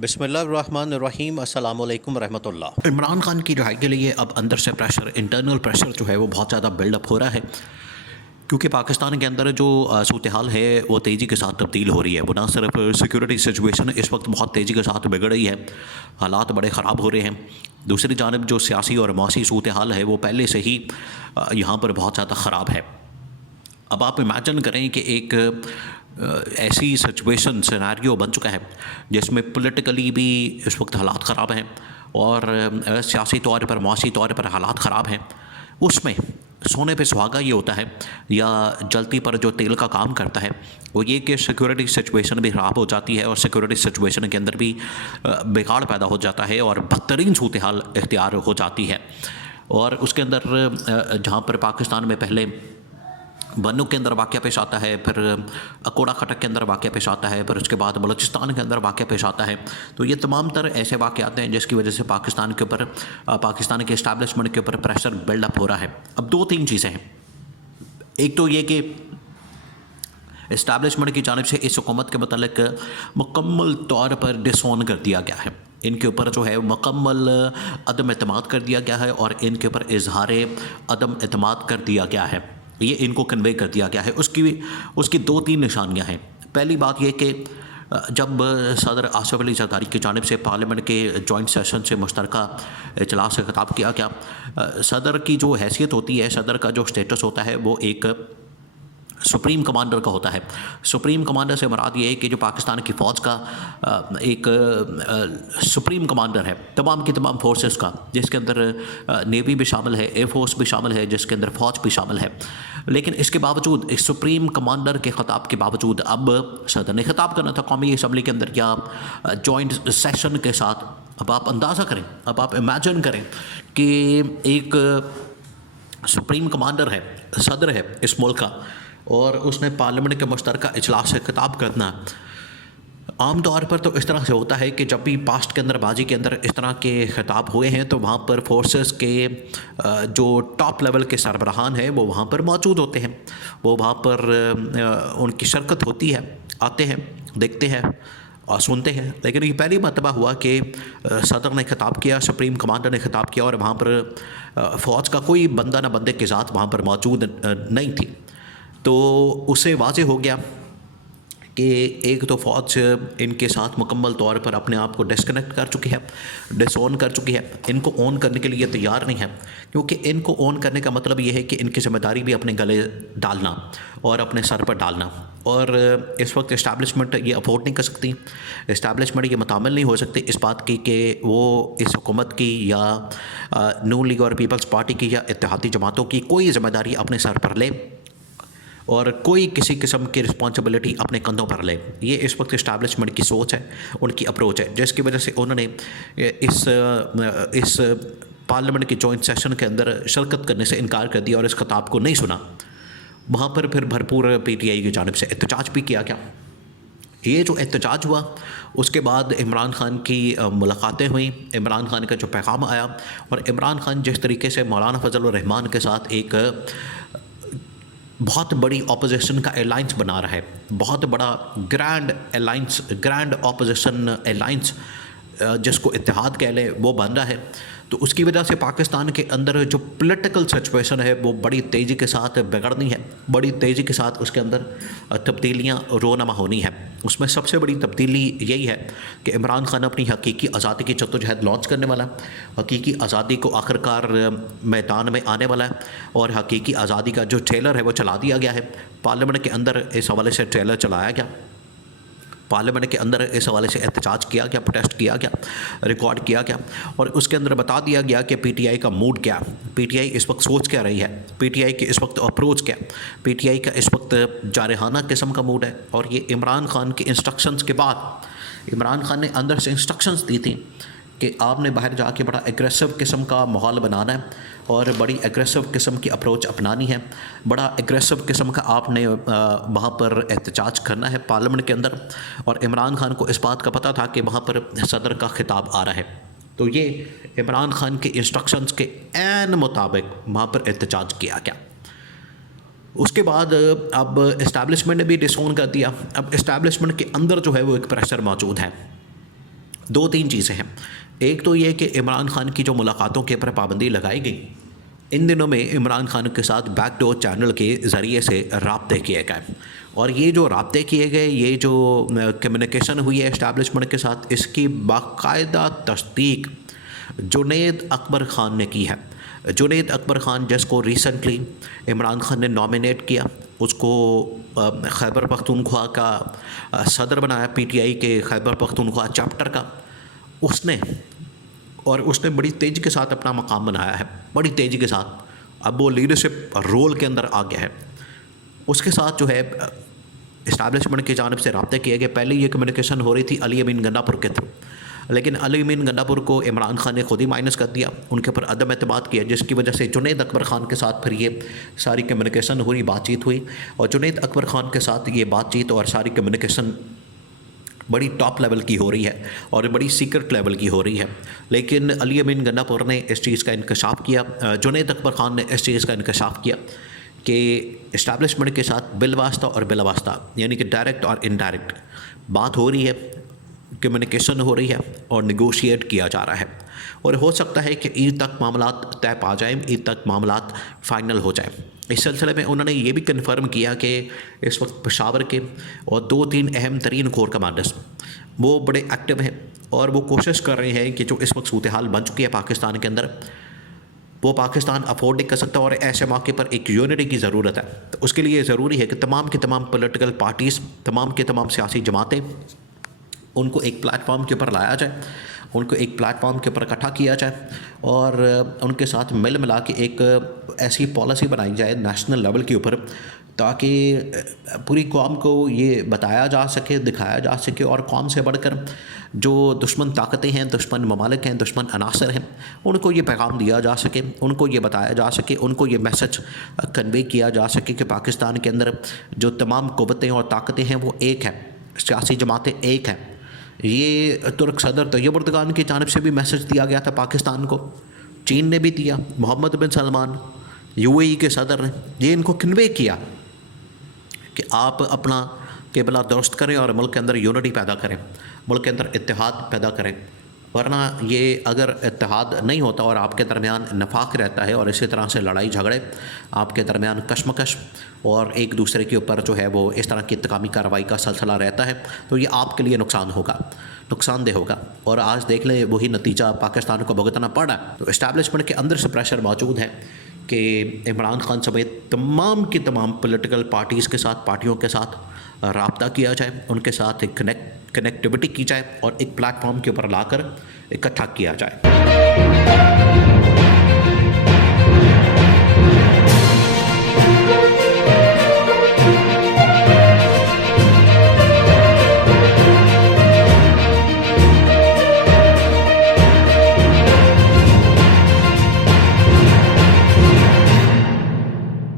बिस्मिल्लाहिर्रहमानिर्रहीम अस्सलाम वालेकुम रहमतुल्लाह। इमरान खान की रिहाई के लिए अब अंदर से प्रेशर, इंटरनल प्रेशर जो है वो बहुत ज़्यादा बिल्डअप हो रहा है, क्योंकि पाकिस्तान के अंदर जो सूरत हाल है वो तेज़ी के साथ तब्दील हो रही है। वो ना सिर्फ सिक्योरिटी सिचुएशन इस वक्त बहुत तेज़ी के साथ बिगड़ रही है, हालात बड़े ख़राब हो रहे हैं। दूसरी जानब जो सियासी और माशी सूरत हाल है वो पहले से ही यहाँ पर बहुत ज़्यादा ख़राब है। अब आप इमेजिन करें कि एक ऐसी सिचुएशन सिनेरियो बन चुका है जिसमें पॉलिटिकली भी इस वक्त हालात ख़राब हैं और सियासी तौर पर, माशी तौर पर हालात ख़राब हैं। उसमें सोने पे सुहागा ये होता है या जलती पर जो तेल का काम करता है वो ये कि सिक्योरिटी सिचुएशन भी ख़राब हो जाती है और सिक्योरिटी सिचुएशन के अंदर भी बिगाड़ पैदा हो जाता है और बदतरीन सूरत हाल इख्तियार हो जाती है। और उसके अंदर जहाँ पर पाकिस्तान में पहले बन्नू के अंदर वाक़या पेश आता है, फिर अकोड़ा खटक के अंदर वाक़या पेश आता है, फिर उसके बाद बलूचिस्तान के अंदर वाक़या पेश आता है। तो ये तमाम तर ऐसे वाक़यात हैं जिसकी वजह से पाकिस्तान के ऊपर, पाकिस्तान के इस्टेब्लिशमेंट के ऊपर प्रेशर बिल्डअप हो रहा है। अब दो तीन चीज़ें हैं। एक तो ये कि इस्टेब्लिशमेंट की जानिब से इस हुकूमत के मतलब मुकम्मल तौर पर डिसोन कर दिया गया है। इनके ऊपर जो है मुकम्मल अदम एतमाद कर दिया गया है और इनके ऊपर इजहार अदम एतमाद कर दिया गया है, ये इनको कन्वे कर दिया गया है। उसकी दो तीन निशानियां हैं। पहली बात यह कि जब सदर आसिफ अली जरदारी की जानिब से पार्लियामेंट के जॉइंट सेशन से मुश्तरका इजलास से खिताब किया गया, सदर की जो हैसियत होती है, सदर का जो स्टेटस होता है वो एक सुप्रीम कमांडर का होता है। सुप्रीम कमांडर से मुराद ये है कि जो पाकिस्तान की फ़ौज का एक सुप्रीम कमांडर है तमाम की तमाम फोर्सेस का, जिसके अंदर नेवी भी शामिल है, एयर फोर्स भी शामिल है, जिसके अंदर फ़ौज भी शामिल है। लेकिन इसके बावजूद, इस सुप्रीम कमांडर के ख़िताब के बावजूद, अब सदर ने ख़िताब करना था कौमी असम्बली के अंदर या जॉइंट सेशन के साथ। अब आप अंदाज़ा करें, अब आप इमेजिन करें कि एक सुप्रीम कमांडर है, सदर है इस मुल्क का, और उसने पार्लियामेंट के मुश्तरका इजलास से खिताब करना। आम तौर पर तो इस तरह से होता है कि जब भी पास्ट के अंदर, बाजी के अंदर इस तरह के खिताब हुए हैं तो वहाँ पर फोर्सेस के जो टॉप लेवल के सरबराहान हैं वो वहाँ पर मौजूद होते हैं, वो वहाँ पर उनकी शिरकत होती है, आते हैं, देखते हैं और सुनते हैं। लेकिन ये पहली मरतबा हुआ कि सदर ने खिताब किया, सुप्रीम कमांडर ने खिताब किया और वहाँ पर फ़ौज का कोई बंदा न बंदे के साथ वहाँ पर मौजूद नहीं थी। तो उससे वाज़ेह हो गया कि एक तो फ़ौज इनके साथ मुकम्मल तौर पर अपने आप को डिस्कनेक्ट कर चुकी है, डिसओन कर चुकी है, इनको ओन करने के लिए तैयार नहीं है। क्योंकि इनको ओन करने का मतलब ये है कि इनकी ज़िम्मेदारी भी अपने गले डालना और अपने सर पर डालना। और इस वक्त इस्टेब्लिशमेंट ये अफोर्ड नहीं कर सकती, इस्टेब्लिशमेंट ये मुतामिल नहीं हो सकती इस बात की कि वो इस हुकूमत की या नून लीग और पीपल्स पार्टी की या इत्तेहादी जमातों की कोई ज़िम्मेदारी अपने सर पर ले और कोई किसी किस्म की रिस्पॉन्सिबिलिटी अपने कंधों पर ले। ये इस वक्त इस्टेब्लिशमेंट की सोच है, उनकी अप्रोच है, जिसकी वजह से उन्होंने इस पार्लियामेंट के जॉइंट सेशन के अंदर शिरकत करने से इनकार कर दिया और इस खिताब को नहीं सुना। वहाँ पर फिर भरपूर PTI की जानिब से एहतजाज भी किया गया। ये जो एहतजाज हुआ उसके बाद इमरान खान की मुलाकातें हुई, इमरान खान का जो पैगाम आया, और इमरान खान जिस तरीके से मौलाना फजल रहमान के साथ एक बहुत बड़ी अपोजिशन का अलाइंस बना रहा है, बहुत बड़ा grand alliance, grand opposition alliance जिसको इत्तेहाद कह लें, वो बन रहा है। तो उसकी वजह से पाकिस्तान के अंदर जो पॉलिटिकल सिचुएशन है वो बड़ी तेज़ी के साथ बिगड़नी है, बड़ी तेज़ी के साथ उसके अंदर तब्दीलियाँ रोनमा होनी है। उसमें सबसे बड़ी तब्दीली यही है कि इमरान खान अपनी हकीकी आज़ादी की जद्दोजहद लॉन्च करने वाला है, हकीकी आज़ादी को आखिरकार मैदान में आने वाला है, और हकीकी आज़ादी का जो ट्रेलर है वो चला दिया गया है। पार्लियामेंट के अंदर इस हवाले से ट्रेलर चलाया गया, पार्लियामेंट के अंदर इस हवाले से एहतजाज किया गया, प्रोटेस्ट किया गया, रिकॉर्ड किया गया, और उसके अंदर बता दिया गया कि PTI का मूड क्या, PTI इस वक्त सोच क्या रही है, PTI की इस वक्त अप्रोच क्या, PTI का इस वक्त जारहाना किस्म का मूड है। और ये इमरान खान के इंस्ट्रक्शंस के बाद, इमरान खान ने अंदर से इंस्ट्रक्शंस दी थी कि आपने बाहर जाके बड़ा एग्रेसिव किस्म का माहौल बनाना है और बड़ी एग्रेसिव किस्म की अप्रोच अपनानी है, बड़ा एग्रेसिव किस्म का आपने वहाँ पर एहतजाज करना है पार्लियामेंट के अंदर। और इमरान खान को इस बात का पता था कि वहाँ पर सदर का खिताब आ रहा है, तो ये इमरान खान के इंस्ट्रक्शंस के ऐन मुताबिक वहाँ पर एहतजाज किया गया। उसके बाद अब इस्टेब्लिशमेंट ने भी डिसोन कर दिया। अब इस्टेब्लिशमेंट के अंदर जो है वो एक प्रेशर मौजूद है, दो तीन चीज़ें हैं। एक तो ये कि इमरान खान की जो मुलाकातों के ऊपर पाबंदी लगाई गई, इन दिनों में इमरान खान के साथ बैकडोर चैनल के ज़रिए से राब्ते किए गए, और ये जो राब्ते किए गए, ये जो कम्युनिकेशन हुई है इस्टेब्लिशमेंट के साथ, इसकी बाकायदा तस्दीक जुनैद अकबर ख़ान ने की है। जुनैद अकबर ख़ान जिसको रिसेंटली इमरान खान ने नॉमिनेट किया, उसको खैबर पख्तूनख्वा का सदर बनाया, पीटीआई के खैबर पख्तूनख्वा चैप्टर का, उसने बड़ी तेज़ी के साथ अपना मकाम बनाया है, बड़ी तेज़ी के साथ। अब वो लीडरशिप रोल के अंदर आ गया है। उसके साथ जो है इस्टेब्लिशमेंट की जानिब से राब्ते किए गए। पहले ये कम्युनिकेशन हो रही थी अली अमीन गंडापुर के थ्रू, लेकिन अली अमीन गंडापुर को इमरान खान ने खुद ही माइनस कर दिया, उनके ऊपर अदम एतमाद किया, जिसकी वजह से जुनैद अकबर ख़ान के साथ फिर ये सारी कम्युनिकेशन हुई, बातचीत हुई, और जुनैद अकबर ख़ान के साथ ये बातचीत और सारी कम्युनिकेशन बड़ी टॉप लेवल की हो रही है और बड़ी सीक्रेट लेवल की हो रही है। लेकिन अली अमीन गंडापुर ने इस चीज़ का इंकशाफ किया, जुनैद अकबर ख़ान ने इस चीज़ का इंकशाफ किया कि इस्टेब्लिशमेंट के साथ बिलवास्ता और बिलावास्ता, यानी कि डायरेक्ट और इनडायरेक्ट बात हो रही है, कम्युनिकेशन हो रही है और नेगोशिएट किया जा रहा है, और हो सकता है कि ईद तक मामलात तय पा जाएँ, ईद तक मामलात फ़ाइनल हो जाए। इस सिलसिले में उन्होंने ये भी कन्फर्म किया कि इस वक्त पेशावर के और 2-3 अहम तरीन कोर कमांडर्स वो बड़े एक्टिव हैं, और वो कोशिश कर रहे हैं कि जो इस वक्त सूरत हाल बन चुकी है पाकिस्तान के अंदर, वो पाकिस्तान अफोर्ड नहीं कर सकता, और ऐसे मौके पर एक यूनिटी की ज़रूरत है। तो उसके लिए ज़रूरी है कि तमाम की तमाम पॉलिटिकल पार्टीज़, तमाम के तमाम सियासी जमातें, उनको एक प्लेटफॉर्म के ऊपर लाया जाए, उनको एक प्लेटफॉर्म के ऊपर इकट्ठा किया जाए, और उनके साथ मिल मिला के एक ऐसी पॉलिसी बनाई जाए नेशनल लेवल के ऊपर, ताकि पूरी कौम को ये बताया जा सके, दिखाया जा सके, और कौम से बढ़कर जो दुश्मन ताकतें हैं, दुश्मन ममालिक हैं, दुश्मन अनासर हैं, उनको ये पैगाम दिया जा सके, उनको ये बताया जा सके, उनको ये मैसेज कन्वे किया जा सके कि पाकिस्तान के अंदर जो तमाम क़ुव्वतें और ताकतें हैं वो एक हैं, सियासी जमातें एक हैं। ये तुर्क सदर तैयब एर्दोगान की जानिब से भी मैसेज दिया गया था पाकिस्तान को, चीन ने भी दिया, मोहम्मद बिन सलमान यूएई के सदर ने ये इनको कन्वे किया कि आप अपना क़िबला दुरुस्त करें और मुल्क के अंदर यूनिटी पैदा करें, मुल्क के अंदर इत्तेहाद पैदा करें, वरना ये अगर इत्तेहाद नहीं होता और आपके दरमियान नफाक रहता है, और इसी तरह से लड़ाई झगड़े, आपके दरमियान कशमकश, और एक दूसरे के ऊपर जो है वो इस तरह की इंतकामी कार्रवाई का सिलसिला रहता है, तो ये आपके लिए नुकसानदेह होगा। और आज देख लें वही नतीजा पाकिस्तान को भुगतना पड़ा। तो इस्टेब्लिशमेंट के अंदर से प्रेशर मौजूद है कि इमरान खान समेत तमाम की तमाम पॉलिटिकल पार्टीज़ के साथ, पार्टियों के साथ राब्ता किया जाए, उनके साथ एक कनेक्टिविटी की जाए, और एक प्लेटफॉर्म के ऊपर लाकर इकट्ठा किया जाए।